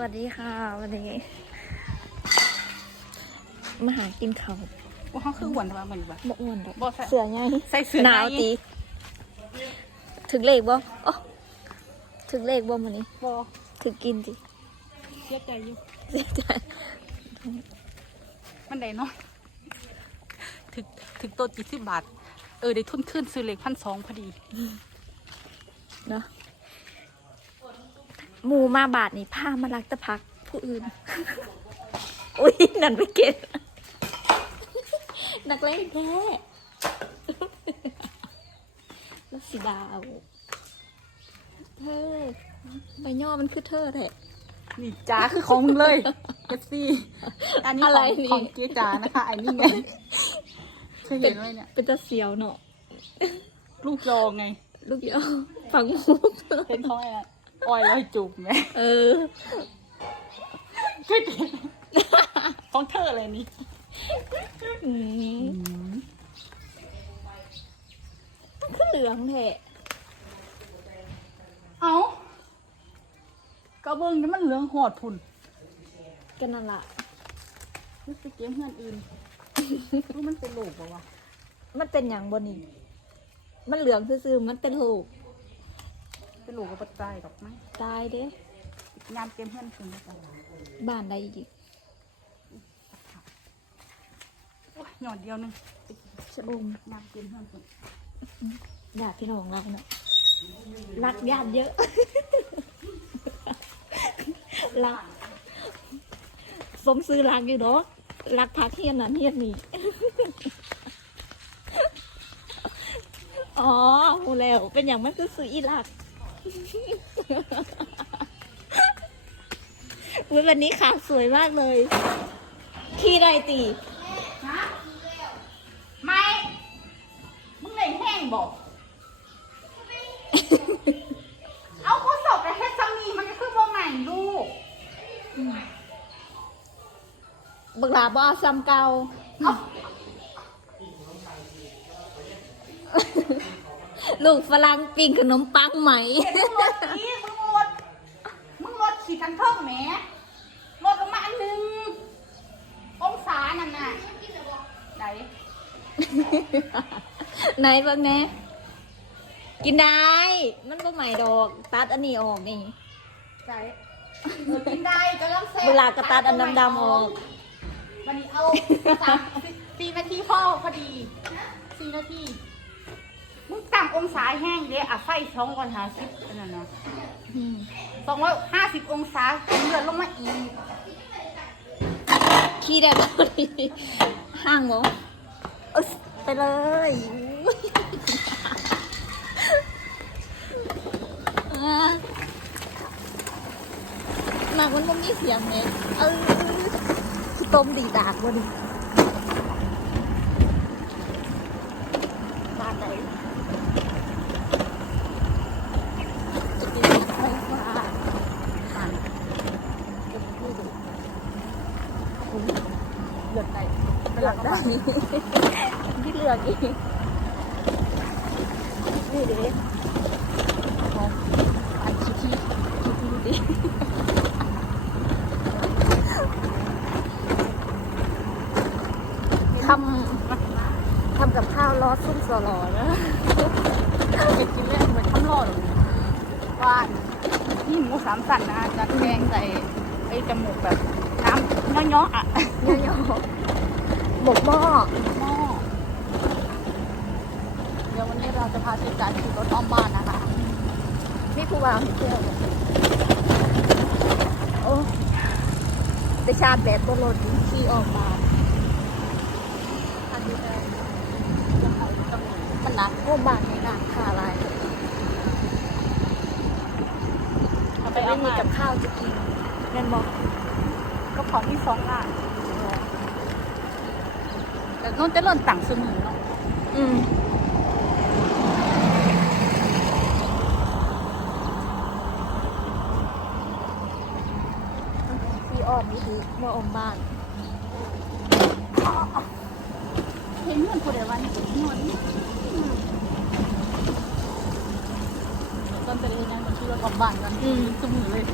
วัสดีค่ะ วันนี้มาหากินเขาวว่าเขาคือหวนว่าเหมือนแบบ บกอ้วนดอกบ่ใส่เสือไงใส่เสื้อหนาวไง ตีถึงเลขบ่อ๋อถึงเลขบ่มันนี้บอถึงกินดิเสียใจอยู่เสียใจมันได้เนาะถึงถึงโตจีสิบบาท เออได้ทุนขึ้นซื้อเหล็กพันสองพอดี เนาะ หมูมาบาทนี่ผ้ามารักแตะพัก ผู้อื่น อุ้ยนั่นไปเก็บนักเล่นแท้แล้วสีดาวเธอใบย่อมันคือเธอแหละนี่จ้าคือของมึงเลยเอฟซีอันนี้อะไรของนี่ของเกียจ๋านะคะไอ้นี่ไงเคยเห็นไหมเนี่ยเป็นตาเสียวเนาะลูกยอไง ลูกเดียวฝังมุกเห็นเขาไงอะ ออยลอยจูบไหมเออเคยเห็นของเธออะไรนี่อืมมันคือเหลืองแท้เอากระเบื้องนี่มันเหลืองหอดพุ่นกันนั่นละนี่ไปเก็บเงินอื่นรู้มันเป็นโหลกปะวะมันเป็นอย่างบนนี่มันเหลืองซื่อๆมันเป็นโลก เป็นโหลกกับปัจจัยดอกไม้ตายเด้งานเก็บเงินถึงกันบ้านใดอีกโอ้ยหยอดเดียวหนึงชะอมงานเก็บเงินถึงญาติพี่น้องเราเนาะรักญาติเยอะรักสมซื้อรักอยู่เนาะรักพักเฮียนนั้นเฮียนนี่อ๋อหูแล้ว เป็นอย่างมันคือซื้ออีรักอุ๊ย วันนี้ขาสวยมากเลย ขี้ไรตีฮะไม่ มึงเลยแห้งบอก เอาข้อสอบไปให้ซัมมีมันก็คือบ่ใหม่ลูกบักหลาบอซ้ำเก่าเอา ลูกฝรั่งปิ้งขนมปังไหมเห็นมึงลดอีมึงลดมึงลดขีดกันเพิ่มแหมลดลงมาอันหนึ่งองศานั่นน่ะไหนไหนเบ้างแหน่กินได้ มันก็ใหม่ดอก ตัดอันนี้ออกนี่ไหนเออกินได้ก็ต้องแซ่บเวลากระตัดอันดำๆออก วันนี้เอาสามสี่นาทีพ่อพอดีสี่นาที มึงตั้งองศาแห้งเด้อะไฟช่องก่อนหาสิบอันนั้นนะอืมสองร้อยห้าสิบองศาเลือดลงมาอีกขี้ได้บ่ดีห้างบ่เอ้ยไปเลยอ่าหนักมันก็มีเสียงเน็ตเออคือต้มดีดากบ่ดิบ้านไหนจะกินไฟฟ้า อ่านเลือดไหลเว เลื ลาอกเขาได้มาที่เลือกอีกนี่เด้ของอันชี้ดูดิทำทำกับข้าวรอซุ่มสลอนะเด็กกินเล่นเหมือนทำรอดว่านี่หมูสามสันนะจะแกงใส่ไอ้จมูกแบบน้ำเนาะๆอะย่อยๆ หมกหม้อหม้อเดี๋ยววันนี้เราจะพาเจ๊จ๋าขี่รถอ้อมบ้านนะคะ นี่ผู้วางเที่ยวโอ้ไปชาร์จแบตบนรถขี่ออกมาอันนี้เลยมันหนักโอ้บานในร้านคาอะไรเอาไปเอามีกับข้าวจะกินแม่นบอกก็ของที่สองอะ แต่น้องจะเริ่มต่างสมุนเนาะอืมพี่ออมนี่คือเมื่ออมบ้านเห็นเงินผู้ใดวันนวดต้นไปเลยนะมันชื่อรถออกบ้านกันอืมสมุนเลย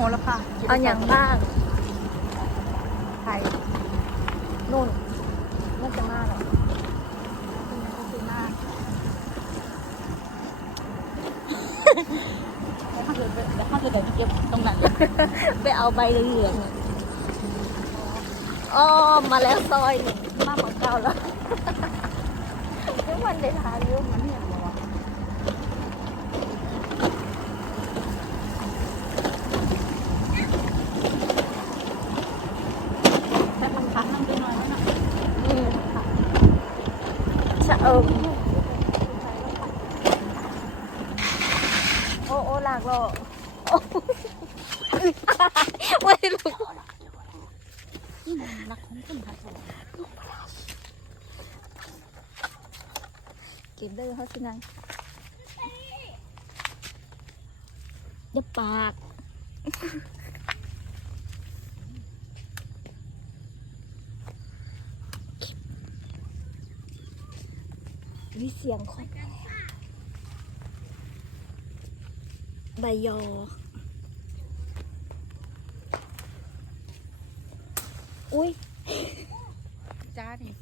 เอาอย่างบ้างไทยนุ่นน่าจะมากหรอเป็นยังก็คือหน้าแล้วถ้าเกิดแล้วถ้าเกิดเดี๋ยวเก็บตรงนั้นเลยไปเอาใบเหลืองๆอะอ๋อมาแล้วซอยหนึ่งมากกว่าเก่าแล้วทุกวันได้ทานอยู่มันเนี่ยเหรอวะแต่มันคันมันไปหน่อยไหมนะ อืมชะ เอิมโอ้โอ้หลากโลโอ้ไม่รู้นี่มันรักของคนค่ะสองเก็บได้เขาสินังอย่าปาก มีเสียงของใบยอ อุ้ยจ้านี่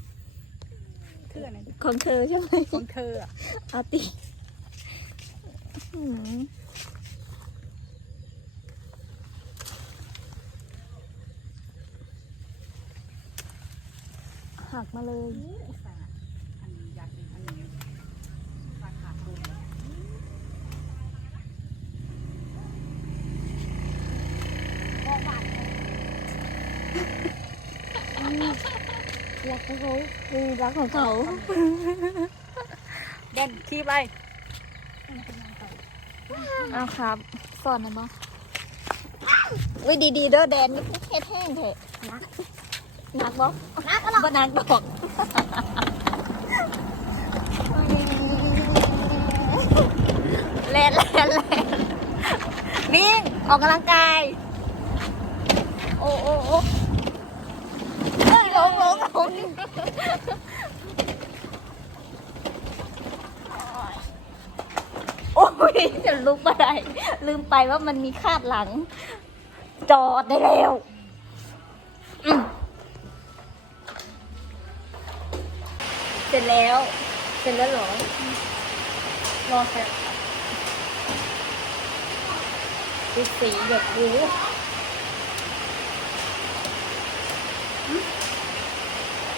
คืออะไรของเธอใช่ไหมของเธออะเอาติอืมหักมาเลย อุตส่าห์อันนี้อยากกินอันนี้ราคาถูก รักของเขาคือรักของเขาเด่นคีบไปเอาครับสอนหน่อยบ้างวิดีๆเด้อแดนนี่เฮ็ดแห้งเถอะนักนักบ่นักบ่นักดอกเล่นเล่นเล่นวิ่งออกกำลังกาย โอ้โอ้โอ้เอ้ยห ลงลงลงโอ้ยจะลุกไปได้ลืมไปว่ามันมีคาดหลัง จอดได้แล้วเสร็จแล้ว เสร็จแล้วหรอ รอแค่สีแบบรู้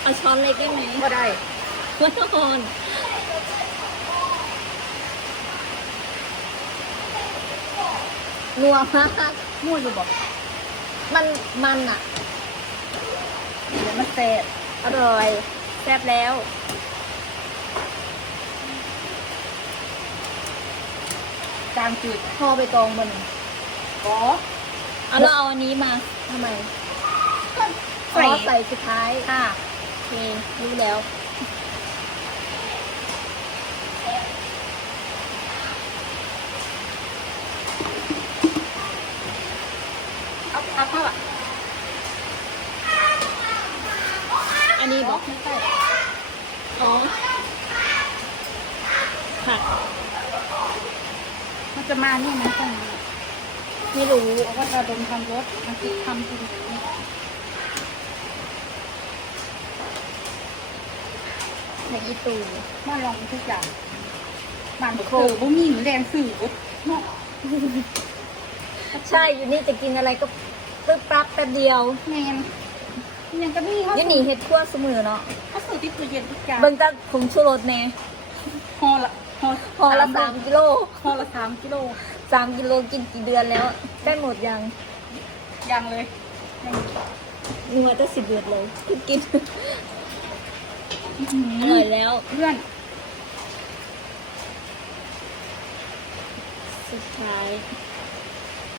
เอาช้อนเล็กได้ไหมก็ได้ไม่ต้องนัวมากมั่วอยู่บอก มันมันอะเดี๋ยวมันเสร็จอร่อยแซ่บแล้วจางจืดพอไปตองมันก็เอาเราเอาอันนี้มาทำไมใส่อ๋อใส่สุดท้ายค่ะโอ เครู้แล้ว เอาเอาเข้าอะ อันนี้บอกไม่ใช่อ๋อผักมันจะมานี่มันต้องไม่รู้เพราะว่าจะดมทำรสมันคิดทำจริง ในอีตูมาลองทุกอย่างบ้านโคบุ้มีหนูแดงสื่อบุเนาะใช่อยู่นี่จะกินอะไรก็ปึ๊บปั๊บแป๊บเดียวแมนยังก็มีเขาอยี่นี่เฮ็ดคั่วเสมอเนาะเขาสื่อที่ตู้เย็นทุกอย่างเบิ่งแตาผงชูรสแน่ห่อละห่อพอละสามกิโลห่อละสามกิโลสามกิโลกินกี่เดือนแล้วได้หมดยังยังเลยยังนัวจะสิบเดือนเลยกินกิน อร่อยแล้วเพื่อน สุดท้าย